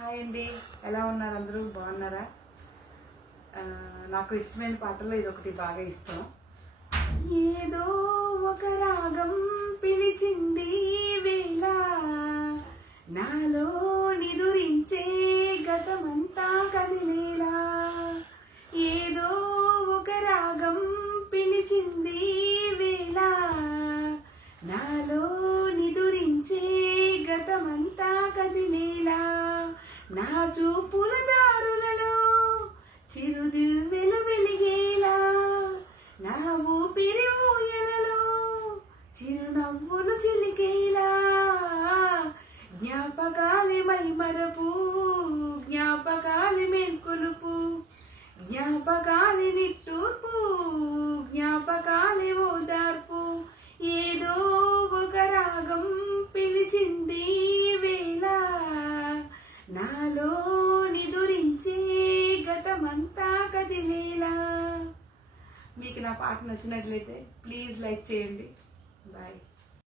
Hi అండి, ఎలా ఉన్నారు? అందరూ బాగున్నారా? నాకు ఇష్టమైన పాటల్లో ఇదొకటి బాగా ఇష్టం. ఏదో ఒక రాగం పిలిచింది వేళ, నాలో నిదురించే గతమంతా కదిలేలా. ఏదో ఒక రాగం పిలిచింది వేళ, నాలో నిదురించే గతమంతా కదిలేలా. నా చూపుల దారులలో చిరుదివ్వెలు వెలిగేలా, నా ఊపిరి ఊయలలో చిరునవ్వులు చిలికేలా. జ్ఞాపకాలి మైమరపు, జ్ఞాపకాలి మేల్కొలుపు, జ్ఞాపకాలి నిట్టూర్పు, జ్ఞాపకాలి ఓదార్పు. ఏదో ఒక రాగం పిలిచింది వేళ, నాలో నిదురించే గతమంతా కదిలేలా. మీకు నా పాట నచ్చినట్లయితే ప్లీజ్ లైక్ చేయండి. బాయ్.